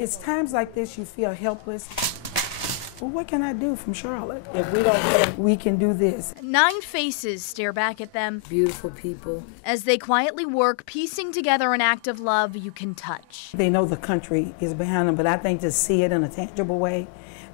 It's times like this you feel helpless. Well, what can I do from Charlotte? If we don't think we can do this. 9 faces stare back at them. Beautiful people. As they quietly work, piecing together an act of love you can touch. They know the country is behind them, but I think to see it in a tangible way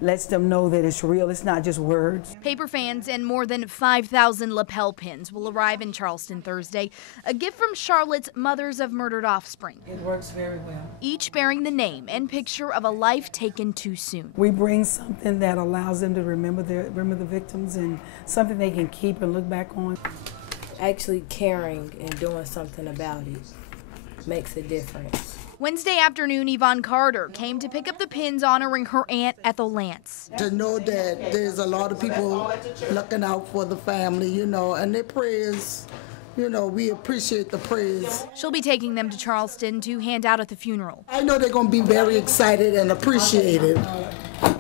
lets them know that it's real, it's not just words. Paper fans and more than 5,000 lapel pins will arrive in Charleston Thursday, a gift from Charlotte's Mothers of Murdered Offspring. It works very well. Each bearing the name and picture of a life taken too soon. We bring something that allows them to remember the victims and something they can keep and look back on. Actually caring and doing something about it makes a difference. Wednesday afternoon, Yvonne Carter came to pick up the pins honoring her aunt, Ethel Lance. To know that there's a lot of people looking out for the family, you know, and their prayers, you know, we appreciate the prayers. She'll be taking them to Charleston to hand out at the funeral. I know they're going to be very excited and appreciative.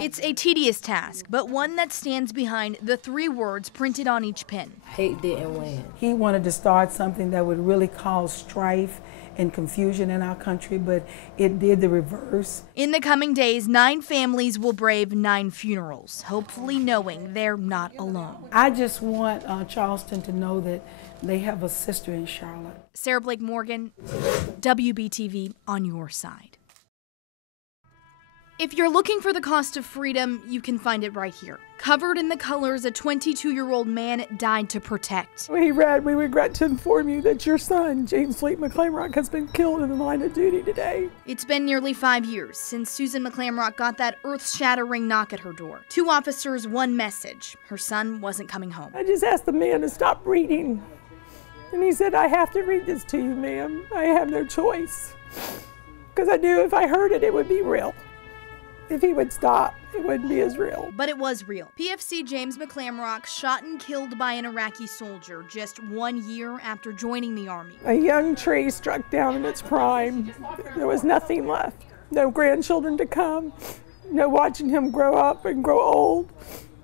It's a tedious task, but one that stands behind the 3 words printed on each pin. Hate didn't win. He wanted to start something that would really cause strife and confusion in our country, but it did the reverse. In the coming days, 9 families will brave 9 funerals, hopefully knowing they're not alone. I just want Charleston to know that they have a sister in Charlotte. Sarah Blake Morgan, WBTV, on your side. If you're looking for the cost of freedom, you can find it right here. Covered in the colors a 22-year-old man died to protect. We regret to inform you that your son, James Fleet McClamrock, has been killed in the line of duty today. It's been nearly 5 years since Susan McClamrock got that earth-shattering knock at her door. 2 officers, 1 message. Her son wasn't coming home. I just asked the man to stop reading. And he said, I have to read this to you, ma'am. I have no choice. Because I knew if I heard it, it would be real. If he would stop, it wouldn't be as real. But it was real. PFC James McClamrock shot and killed by an Iraqi soldier just 1 year after joining the Army. A young tree struck down in its prime. There was nothing left. No grandchildren to come. No watching him grow up and grow old.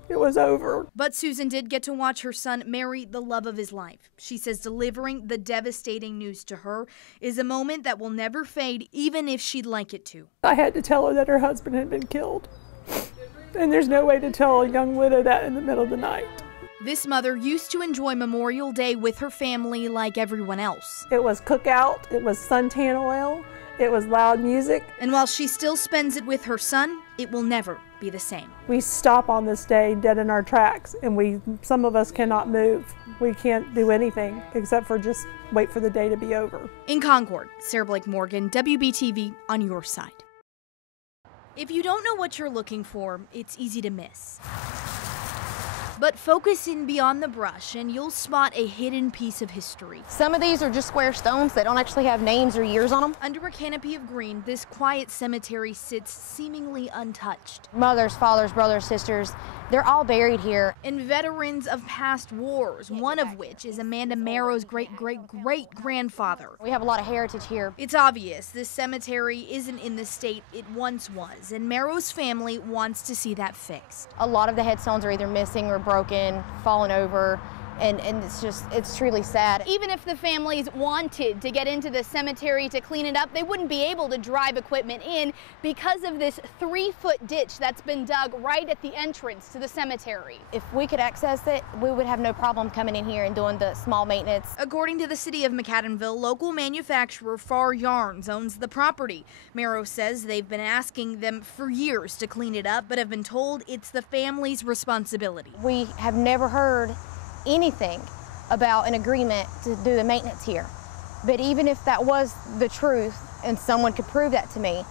It was over. But Susan did get to watch her son marry the love of his life. She says delivering the devastating news to her is a moment that will never fade, even if she'd like it to. I had to tell her that her husband had been killed. And there's no way to tell a young widow that in the middle of the night. This mother used to enjoy Memorial Day with her family like everyone else. It was cookout, it was suntan oil, it was loud music. And while she still spends it with her son, it will never be the same. We stop on this day dead in our tracks, and some of us cannot move. We can't do anything except for just wait for the day to be over. In Concord, Sarah Blake Morgan, WBTV, on your side. If you don't know what you're looking for, it's easy to miss. But focus in beyond the brush and you'll spot a hidden piece of history. Some of these are just square stones that don't actually have names or years on them. Under a canopy of green, this quiet cemetery sits seemingly untouched. Mothers, fathers, brothers, sisters, they're all buried here. And veterans of past wars, one of which is Amanda Merrow's great-great-great-grandfather. We have a lot of heritage here. It's obvious this cemetery isn't in the state it once was, and Merrow's family wants to see that fixed. A lot of the headstones are either missing or broken, fallen over, and it's truly sad. Even if the families wanted to get into the cemetery to clean it up, they wouldn't be able to drive equipment in because of this 3-foot ditch that's been dug right at the entrance to the cemetery. If we could access it, we would have no problem coming in here and doing the small maintenance. According to the city of McAdenville, local manufacturer Far Yarns owns the property. Merrow says they've been asking them for years to clean it up, but have been told it's the family's responsibility. We have never heard anything about an agreement to do the maintenance here. But even if that was the truth and someone could prove that to me,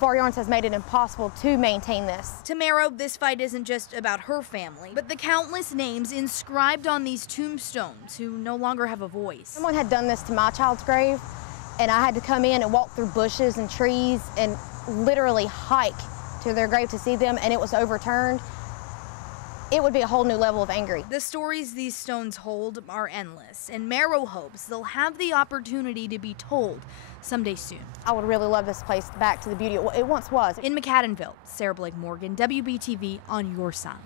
Far Yarns has made it impossible to maintain this. To Merrow, this fight isn't just about her family, but the countless names inscribed on these tombstones who no longer have a voice. Someone had done this to my child's grave, and I had to come in and walk through bushes and trees and literally hike to their grave to see them, and it was overturned. It would be a whole new level of angry. The stories these stones hold are endless, and Merrow hopes they'll have the opportunity to be told someday soon. I would really love this place back to the beauty it once was. In McAdenville, Sarah Blake Morgan, WBTV, on your side.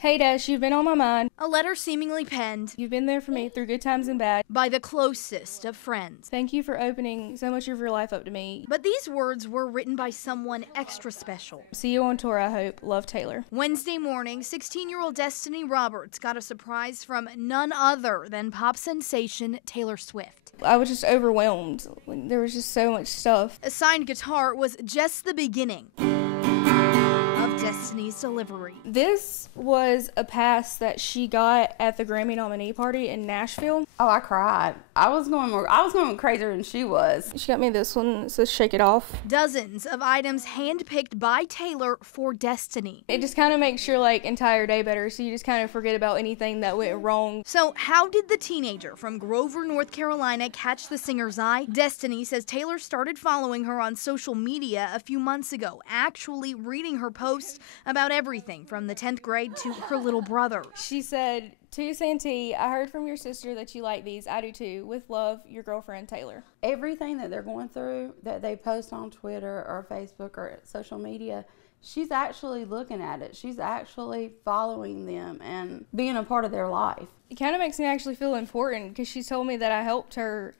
Hey Dash, you've been on my mind. A letter seemingly penned. You've been there for me through good times and bad. By the closest of friends. Thank you for opening so much of your life up to me. But these words were written by someone extra special. See you on tour, I hope. Love, Taylor. Wednesday morning, 16-year-old Destiny Roberts got a surprise from none other than pop sensation Taylor Swift. I was just overwhelmed. There was just so much stuff. A signed guitar was just the beginning of Destiny's delivery. This was a pass that she got at the Grammy nominee party in Nashville. Oh, I cried. I was going crazier than she was. She got me this one. It says Shake It Off. Dozens of items handpicked by Taylor for Destiny. It just kind of makes your entire day better, so you just kind of forget about anything that went wrong. So how did the teenager from Grover, North Carolina catch the singer's eye? Destiny says Taylor started following her on social media a few months ago, actually reading her posts about everything from the 10th grade to her little brother. She said, "To Santee, I heard from your sister that you like these. I do too. With love, your girlfriend, Taylor." Everything that they're going through that they post on Twitter or Facebook or social media, she's actually looking at it. She's actually following them and being a part of their life. It kind of makes me actually feel important because she told me that I helped her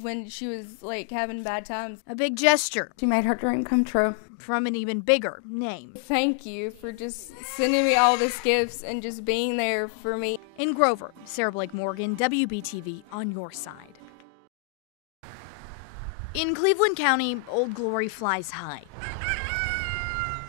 when she was having bad times. A big gesture. She made her dream come true. From an even bigger name. Thank you for just sending me all these gifts and just being there for me. In Grover, Sarah Blake Morgan, WBTV on your side. In Cleveland County, Old Glory flies high.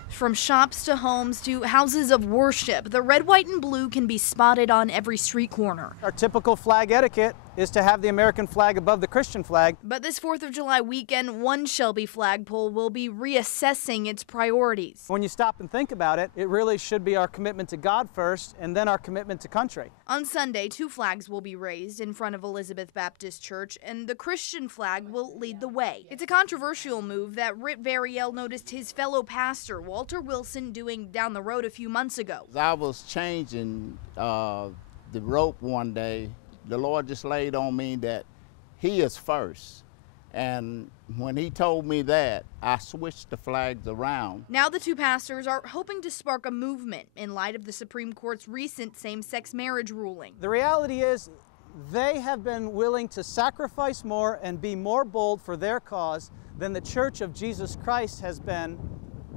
From shops to homes to houses of worship, the red, white, and blue can be spotted on every street corner. Our typical flag etiquette is to have the American flag above the Christian flag. But this 4th of July weekend, one Shelby flagpole will be reassessing its priorities. When you stop and think about it, it really should be our commitment to God first and then our commitment to country. On Sunday, 2 flags will be raised in front of Elizabeth Baptist Church, and the Christian flag will lead the way. It's a controversial move that Rip Variel noticed his fellow pastor, Walter Wilson, doing down the road a few months ago. I was changing the rope one day. The Lord just laid on me that He is first. And when He told me that, I switched the flags around. Now the 2 pastors are hoping to spark a movement in light of the Supreme Court's recent same-sex marriage ruling. The reality is they have been willing to sacrifice more and be more bold for their cause than the Church of Jesus Christ has been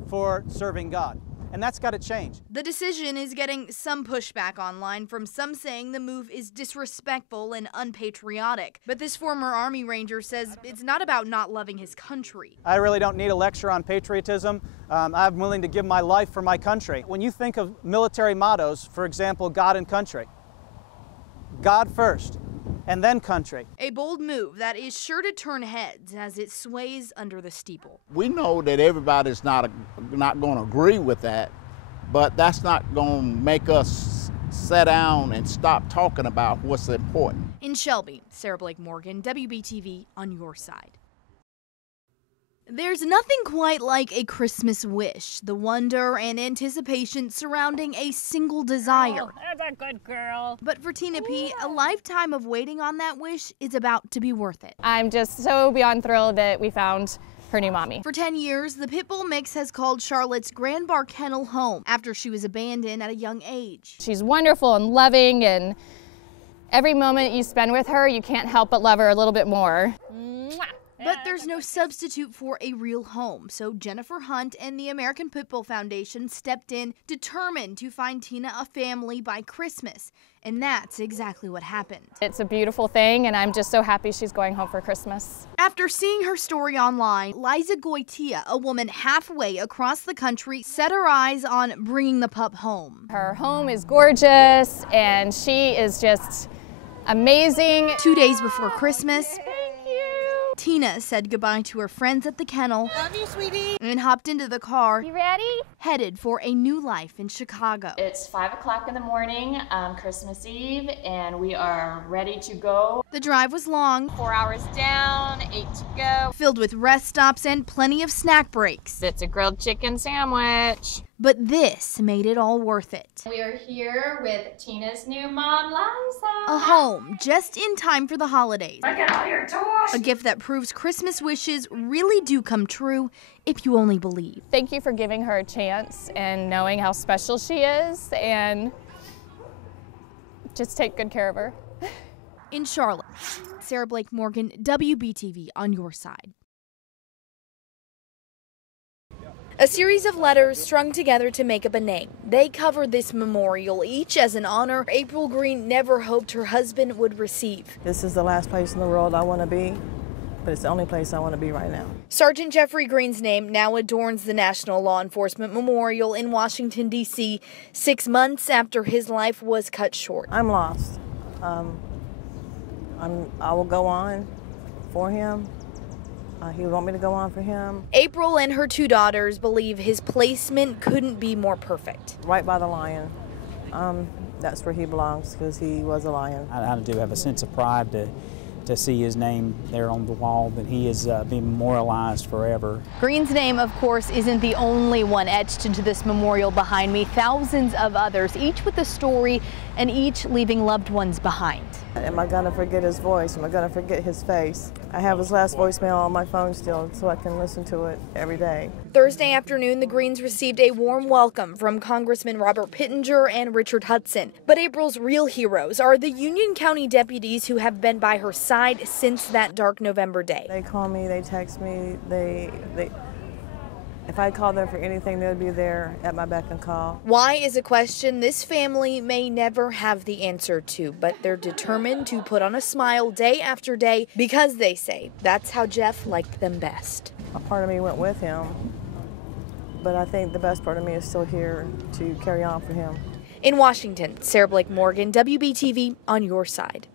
for serving God. And that's got to change. The decision is getting some pushback online, from some saying the move is disrespectful and unpatriotic. But this former Army Ranger says it's not about not loving his country. I really don't need a lecture on patriotism. I'm willing to give my life for my country. When you think of military mottos, for example, God and country, God first, and then country. A bold move that is sure to turn heads as it sways under the steeple. We know that everybody's not going to agree with that, but that's not going to make us sit down and stop talking about what's important. In Shelby, Sarah Blake Morgan, WBTV on your side. There's nothing quite like a Christmas wish, the wonder and anticipation surrounding a single desire. Oh, that's a good girl. But for Tina P, a lifetime of waiting on that wish is about to be worth it. I'm just so beyond thrilled that we found her new mommy. For 10 years, the Pitbull mix has called Charlotte's Grand Bar Kennel home after she was abandoned at a young age. She's wonderful and loving, and every moment you spend with her, you can't help but love her a little bit more. But there's no substitute for a real home, so Jennifer Hunt and the American Pitbull Foundation stepped in, determined to find Tina a family by Christmas. And that's exactly what happened. It's a beautiful thing, and I'm just so happy she's going home for Christmas. After seeing her story online, Liza Goitia, a woman halfway across the country, set her eyes on bringing the pup home. Her home is gorgeous, and she is just amazing. 2 days before Christmas, Tina said goodbye to her friends at the kennel. Love you, sweetie. And hopped into the car. You ready? Headed for a new life in Chicago. It's 5 o'clock in the morning, Christmas Eve, and we are ready to go. The drive was long. 4 hours down, 8 to go. Filled with rest stops and plenty of snack breaks. It's a grilled chicken sandwich. But this made it all worth it. We are here with Tina's new mom, Liza. A home just in time for the holidays. Look at all your toys. A gift that proves Christmas wishes really do come true if you only believe. Thank you for giving her a chance and knowing how special she is, and just take good care of her. In Charlotte, Sarah Blake Morgan, WBTV on your side. A series of letters strung together to make up a name. They cover this memorial, each as an honor April Green never hoped her husband would receive. This is the last place in the world I want to be, but it's the only place I want to be right now. Sergeant Jeffrey Green's name now adorns the National Law Enforcement Memorial in Washington, D.C., 6 months after his life was cut short. I'm lost. I will go on for him. He would want me to go on for him. April and her 2 daughters believe his placement couldn't be more perfect. Right by the lion. That's where he belongs because he was a lion. I do have a sense of pride to see his name there on the wall, that he is being memorialized forever. Green's name, of course, isn't the only one etched into this memorial behind me. Thousands of others, each with a story and each leaving loved ones behind. Am I gonna forget his voice? Am I gonna forget his face? I have his last voicemail on my phone still, so I can listen to it every day. Thursday afternoon, the Greens received a warm welcome from Congressman Robert Pittenger and Richard Hudson. But April's real heroes are the Union County deputies who have been by her side since that dark November day. They call me, they text me, if I called them for anything, they would be there at my beck and call. Why is a question this family may never have the answer to, but they're determined to put on a smile day after day because they say that's how Jeff liked them best. A part of me went with him, but I think the best part of me is still here to carry on for him. In Washington, Sarah Blake Morgan, WBTV on your side.